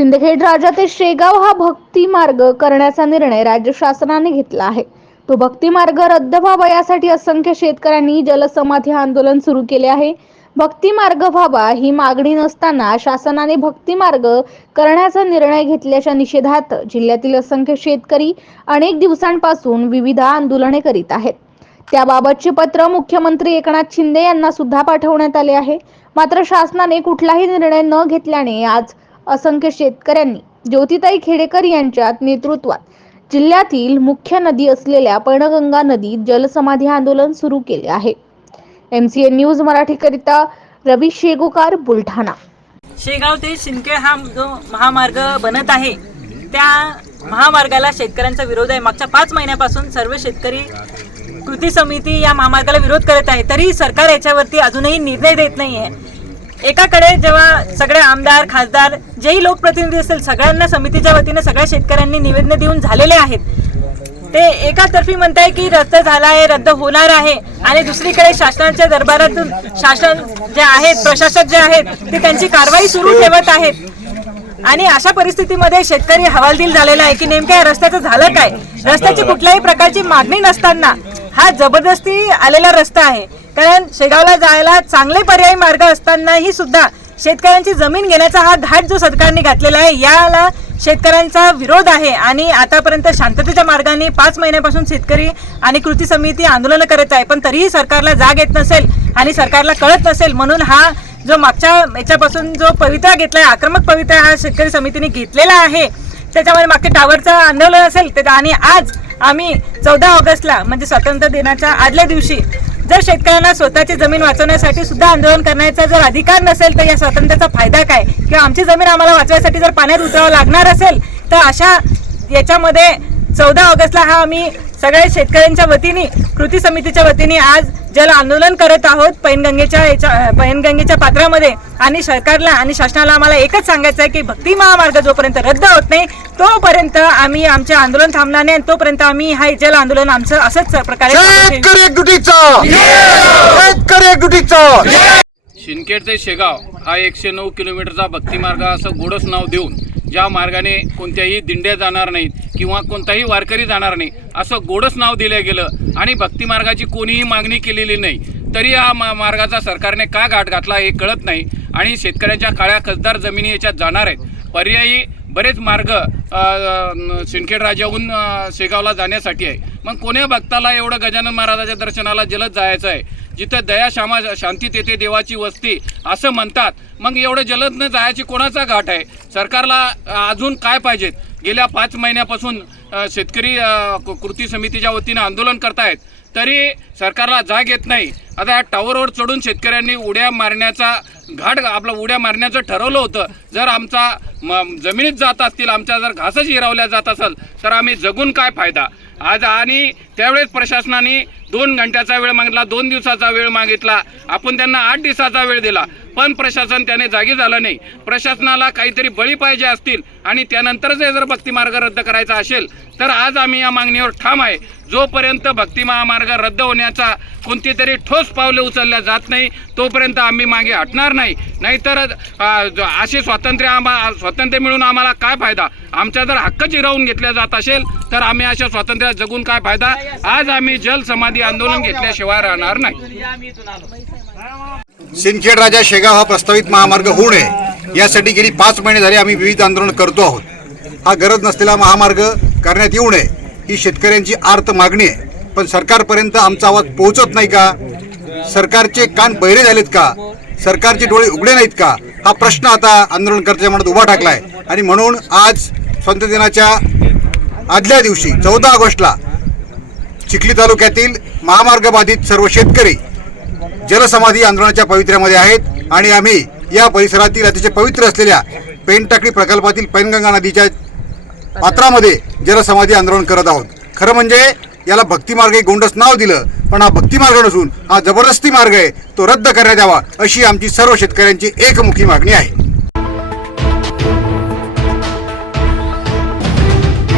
सिंदखेड राजा ते शेगाव हा भक्ती मार्ग करण्याचा निर्णय राज्य शासनाने घेतला आहे. तो भक्ती मार्ग रद्द व्हावा यासाठी असंख्य शेतकऱ्यांनी जलसमाधी आंदोलन सुरू केले आहे. भक्ती मार्ग व्हावा ही मागणी नसताना शासनाने भक्ती मार्ग करण्याचा निर्णय घेतल्याच्या निषेधात जिल्ह्यातील असंख्य शेतकरी अनेक दिवसांपासून विविध आंदोलने करीत आहेत. त्याबाबतचे पत्र मुख्यमंत्री एकनाथ शिंदे यांना सुद्धा पाठवण्यात आले आहे. मात्र शासनाने कुठलाही निर्णय न घेतल्याने आज असंख्य शेतकऱ्यांनी ज्योतिताई खेडेकर यांच्या नेतृत्वात जिल्ह्यातील मुख्य नदी असलेल्या पर्णगंगा नदीत जलसमाधी आंदोलन सुरू केले आहे. एम सी एन न्यूज मराठीकरिता रवी शेगोकार बुलढाणा. शेगाव ते शिंदखेड हा जो महामार्ग बनत आहे त्या महामार्गाला शेतकऱ्यांचा विरोध आहे. मागच्या पाच महिन्यापासून सर्व शेतकरी कृती समिती या महामार्गाला विरोध करत आहे. तरी सरकार याच्यावरती अजूनही निर्णय देत नाही आहे एकाकडे जेव्हा सगळे आमदार खासदार जेही लोकप्रतिनिधी असतील सगळ्यांना समितीच्या वतीने सगळ्या शेतकऱ्यांनी निवेदन देऊन झालेले आहेत. ते एकातर्फी म्हणताय की रद्द झाला आहे रद्द होणार आहे आणि दुसरीकडे शासनाच्या दरबारातून शासन जे आहेत प्रशासक जे आहेत ते त्यांची कारवाई सुरू ठेवत आहेत. आणि अशा परिस्थितीमध्ये शेतकरी हवालदिल झालेला आहे की नेमक्या या रस्त्याचं झालं काय? रस्त्याची कुठल्याही प्रकारची मागणी नसताना हा जबरदस्ती आलेला रस्ता आहे. कारण शेगावला जायला चांगले पर्यायी मार्ग असतानाही सुद्धा शेतकऱ्यांची जमीन घेण्याचा हा घाट जो सरकारने घातलेला आहे याला शेतकऱ्यांचा विरोध आहे. आणि आतापर्यंत शांततेच्या मार्गाने पाच महिन्यापासून शेतकरी आणि कृती समिती आंदोलन करत आहे. पण तरीही सरकारला जाग येत नसेल आणि सरकारला कळत नसेल म्हणून हा जो मागच्या याच्यापासून जो पवित्रा घेतला आहे आक्रमक पवित्रा हा शेतकरी समितीने घेतलेला आहे. त्याच्यामध्ये मागच्या टावरचं आंदोलन असेल ते आणि आज आम्ही चौदा ऑगस्टला म्हणजे स्वातंत्र्य दिनाच्या आदल्या दिवशी जर शेतकऱ्यांना स्वतःची जमीन वाचवण्यासाठी सुद्धा आंदोलन करण्याचा जर अधिकार नसेल तर या स्वातंत्र्याचा फायदा काय? किंवा आमची जमीन आम्हाला वाचवायसाठी जर पाण्यात उतरावं लागणार असेल तर अशा याच्यामध्ये चौदा ऑगस्टला हा आम्ही सगळ्या शेतकऱ्यांच्या वतीने कृती समितीच्या वतीने आज जल आंदोलन करत आहोत. पैनगंगेच्या याच्या पैनगंगेच्या पात्रामध्ये आणि सरकारला आणि शासनाला आम्हाला एकच सांगायचं आहे की भक्ती महामार्ग जोपर्यंत रद्द होत नाही तोपर्यंत आम्ही आमचे आंदोलन थांबणार नाही आणि तोपर्यंत आम्ही हा जल आंदोलन आमचं असंच प्रकारे चालू ठेवू. शेतकरी एकजुटीचा! शेतकरी एकजुटीचा! शिंदखेड ते शेगाव हा एकशे नऊ किलोमीटरचा भक्तिमार्ग असं गोडस नाव देऊन ज्या मार्गाने कोणत्याही दिंड्या जाणार नाहीत किंवा कोणताही वारकरी जाणार नाही असं गोडस नाव दिलं गेलं. आणि भक्तिमार्गाची कोणीही मागणी केलेली नाही. तरी हा मा मार्गाचा सरकारने का घाट घातला हे कळत नाही. आणि शेतकऱ्यांच्या काळ्या खसदार जमिनी याच्यात जाणार आहेत. पर्यायी बरेच मार्ग अ, सिंदखेड राजाहून शेगावला जाण्यासाठी आहे. मग कोण्या भक्ताला एवढं गजानन महाराजाच्या दर्शनाला जलद जायचं आहे? जिथं दया शामा शांती तेथे देवाची वस्ती असं म्हणतात मग एवढं जलद न जायची कोणाचा घाट आहे? सरकारला अजून काय पाहिजेत? गेल्या पाच महिन्यापासून शेतकरी कृती समितीच्या वतीनं आंदोलन करतायत तरी सरकारला जाग येत नाही. आता या टावरवर चढून शेतकऱ्यांनी उड्या मारण्याचा घाट आपला उड्या मारण्याचं ठरवलं होतं. जर आमचा म जमिनीत जात असतील आमच्या जर घासच हिरावल्या जात असेल तर आम्ही जगून काय फायदा? आज आणि त्यावेळेस प्रशासनाने दोन घंट्याचा वेळ मागितला दोन दिवसाचा वेळ मागितला. आपण त्यांना आठ दिवसाचा वेळ दिला. पण प्रशासन त्याने जागी झालं नाही. प्रशासनाला काहीतरी बळी पाहिजे असतील आणि त्यानंतरच जर भक्ती मार्ग रद्द करायचा असेल तर आज आम्ही या मागणीवर ठाम आहे. जोपर्यंत भक्ती महामार्ग रद्द होण्याचा कोणती तरी ठोस पावले उचलल्या जात नाही तोपर्यंत आम्ही मागे हटणार नाही. नाहीतर असे स्वातंत्र्य आम्हा स्वातंत्र्य मिळून आम्हाला काय फायदा? आमचा जर हक्क जिरावून घेतला जात असेल तर आम्ही अशा स्वातंत्र्यात जगून काय फायदा? आज आम्ही जल समाधी आंदोलन घेतल्याशिवाय राहणार नाही. सिंदखेड राजा शेगाव हा प्रस्तावित महामार्ग होऊ नये. यासाठी गेली पाच महिने झाले आम्ही विविध आंदोलन करतो आहोत. हा गरज नसलेला महामार्ग करण्यात येऊ नये. ही शेतकऱ्यांची आर्त मागणी आहे. पण सरकारपर्यंत आमचा आवाज पोहोचत नाही का? सरकारचे कान बहिरे झालेत का? सरकारचे डोळे उघडे नाहीत का? हा प्रश्न आता आंदोलनकर्त्याच्या मनात उभा टाकला आहे आणि म्हणून आज स्वातंत्र्य दिनाच्या आदल्या दिवशी चौदा ऑगस्टला चिखली तालुक्यातील महामार्ग बाधित सर्व शेतकरी जलसमाधी आंदोलनाच्या पवित्र्यामध्ये आहेत. आणि आम्ही या परिसरातील अतिशय पवित्र असलेल्या पेनटाकडी प्रकल्पातील पैनगंगा नदीच्या पात्रामध्ये. जलसमाधी आंदोलन करत आहोत. खरं म्हणजे याला भक्तिमार्ग हे गोंडस नाव दिलं पण हा भक्तिमार्ग नसून हा जबरदस्ती मार्ग आहे. तो रद्द करण्यात यावा अशी आमची सर्व शेतकऱ्यांची एकमुखी मागणी आहे.